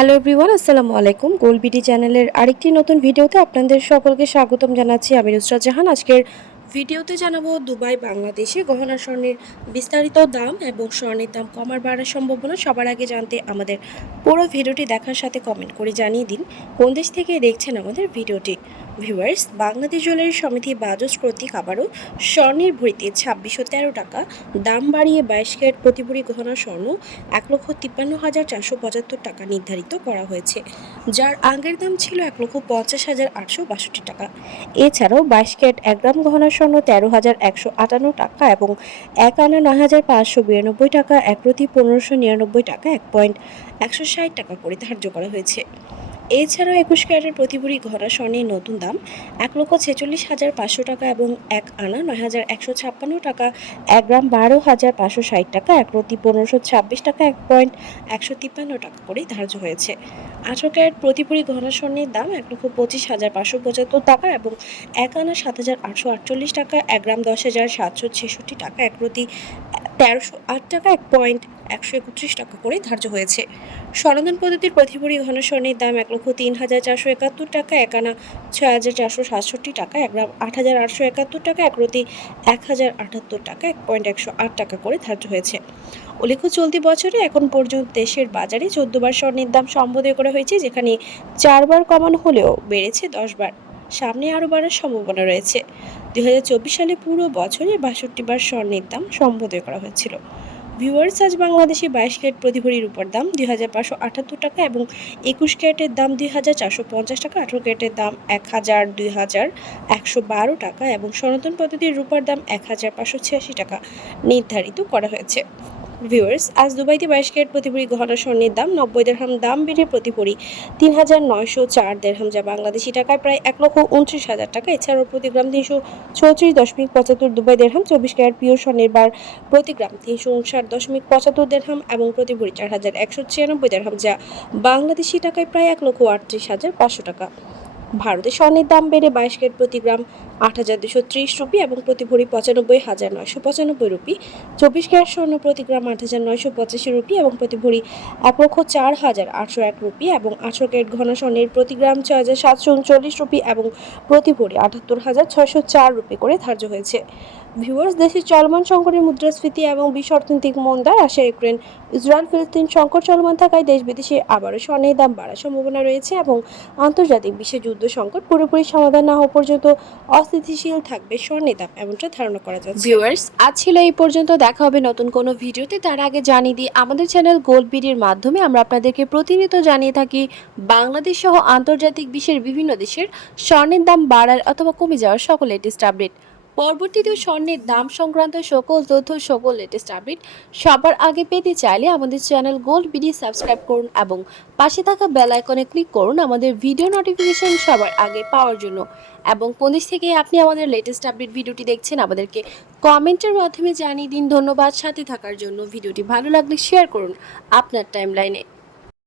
Hello everyone, আসসালামু আলাইকুম। Gold BD চ্যানেলের আরেকটি নতুন ভিডিওতে আপনাদের সকলকে স্বাগতম জানাচ্ছি। আমি নুসরাত জাহান। আজকের ভিডিওতে জানাবো দুবাই বাংলাদেশে গহনা স্বর্ণের বিস্তারিত দাম এবং স্বর্ণের দাম কমার বাড়ার সম্ভাবনা। সবার আগে জানতে আমাদের পুরো ভিডিওটি দেখার সাথে কমেন্ট করে জানিয়ে দিন কোন দেশ থেকে দেখছেন আমাদের ভিডিওটি। ভিউয়ার্স, বাংলাদেশ জুয়েলারি সমিতি বাজস কর্তৃক আবারও স্বর্ণের ভরিতে 2613 টাকা দাম বাড়িয়ে 22 ক্যারেট প্রতি ভরি গহনা স্বর্ণ 1,53,475 টাকা নির্ধারিত করা হয়েছে, যার আগের দাম ছিল 1,50,862 টাকা। এছাড়াও 22 ক্যারেট 1 গ্রাম গহনা স্বর্ণ 13,158 টাকা এবং 1 আনা 9,592 টাকা, 1 প্রতি 1,599 টাকা, 1.160 টাকা করে ধার্য করা হয়েছে। এছাড়াও 21 ক্যারেটের প্রতি ভরি গহনা স্বর্ণের নতুন দাম 1,46,500 টাকা এবং 1 আনা 9,156 টাকা, 1 গ্রাম 12,560 টাকা, 1 প্রতি 1,526 টাকা, 1.153 টাকা করে ধার্য হয়েছে। 18 ক্যারেট প্রতি ভরি গহনা স্বর্ণের দাম 1,25,575 টাকা এবং 1 আনা 7,848 টাকা, 1 গ্রাম 10,766 টাকা, 1 প্রতি 1,308 টাকা, 1.131 টাকা করে ধার্য হয়েছে। সনাতন পদ্ধতির প্রতি ভরি গহনা স্বর্ণের দাম 1,03,471 টাকা, 1 আনা 6,467 টাকা, 1 গ্রাম 8,871 টাকা, 1 প্রতি 1,078 টাকা, 1.108 টাকা করে ধার্য হয়েছে। উল্লেখ্য, চলতি বছরে এখন পর্যন্ত দেশের বাজারে 14 বার স্বর্ণের দাম সম্বোধন করা হয়েছে, যেখানে 4 বার কমানো হলেও বেড়েছে 10 বার। সামনে আরও বাড়ার সম্ভাবনা রয়েছে। 2024 সালে পুরো বছরে 62 বার স্বর্ণের দাম সম্বোধন করা হয়েছিল। ভিউয়ার্স, আজ বাংলাদেশে 22 ক্যারেট প্রতি ভরি রূপার দাম 2,578 টাকা এবং 21 ক্যারেটের দাম 2,450 টাকা, 18 ক্যারেটের দাম 2,112 টাকা এবং সনাতন পদ্ধতির রূপার দাম 1,586 টাকা নির্ধারিত করা হয়েছে। ভিউয়ার্স, আজ দুবাইতে 22 ক্যারেট প্রতি ভরি গহনা স্বর্ণের দাম 90 দিরহাম দাম বেড়ে প্রতি ভরি 3,904 দিরহাম, যা বাংলাদেশি টাকায় প্রায় 1,29,000 টাকা। এছাড়াও প্রতি গ্রাম 334.75 দুবাই দিরহাম। 24 ক্যারেট পিওর স্বর্ণের বার প্রতি গ্রাম 359.75 দিরহাম এবং প্রতি ভরি 4,196 দিরহাম, যা বাংলাদেশি টাকায় প্রায় 1,38,500 টাকা। ভারতে স্বর্ণের দাম বেড়ে 22 ক্যারেট প্রতি গ্রাম 8,230 রুপি এবং প্রতি ভরি 95,995 রুপি। 24 ক্যারেট স্বর্ণ প্রতি গ্রাম 8,985 রুপি এবং প্রতি ভরি 1,04,801 রুপি এবং 18 ক্যারেট ঘন স্বর্ণের প্রতি গ্রাম 6,739 রুপি এবং প্রতি ভরি 78,604 রুপি করে ধার্য হয়েছে। ভিউয়ার্স, দেশের চলমান সংকটের মুদ্রাস্ফীতি এবং বিশ্ব অর্থনৈতিক মন্দা, রাশিয়া ইউক্রেন ইসরায়েল ফিলিস্তিন সংকট চলমান থাকায় দেশ বিদেশে আবারও স্বর্ণের দাম বাড়ার সম্ভাবনা রয়েছে এবং আন্তর্জাতিক বিশ্ব যুদ্ধ সংকট পুরোপুরি সমাধান না হওয়া পর্যন্ত অস্থিতিশীল থাকবে স্বর্ণের দাম, এমনটা ধারণা করা যাচ্ছে। ভিউয়ার্স, আজ ছিল এই পর্যন্ত। দেখা হবে নতুন কোনো ভিডিওতে। তার আগে জানিয়ে দিই, আমাদের চ্যানেল গোল্ড বিডির মাধ্যমে আমরা আপনাদেরকে প্রতিনিয়ত জানিয়ে থাকি বাংলাদেশ সহ আন্তর্জাতিক বিশ্বের বিভিন্ন দেশের স্বর্ণের দাম বাড়ার অথবা কমে যাওয়ার সকল লেটেস্ট আপডেট। পরবর্তীতে স্বর্ণের দাম সংক্রান্ত সকল তথ্য, সকল লেটেস্ট আপডেট সবার আগে পেতে চাইলে আমাদের চ্যানেল গোল্ড বিডি সাবস্ক্রাইব করুন এবং পাশে থাকা বেল আইকনে ক্লিক করুন আমাদের ভিডিও নোটিফিকেশন সবার আগে পাওয়ার জন্য। এবং কোন দেশ থেকে আপনি আমাদের লেটেস্ট আপডেট ভিডিওটি দেখছেন আমাদেরকে কমেন্টের মাধ্যমে জানিয়ে দিন। ধন্যবাদ সাথে থাকার জন্য। ভিডিওটি ভালো লাগলে শেয়ার করুন আপনার টাইমলাইনে।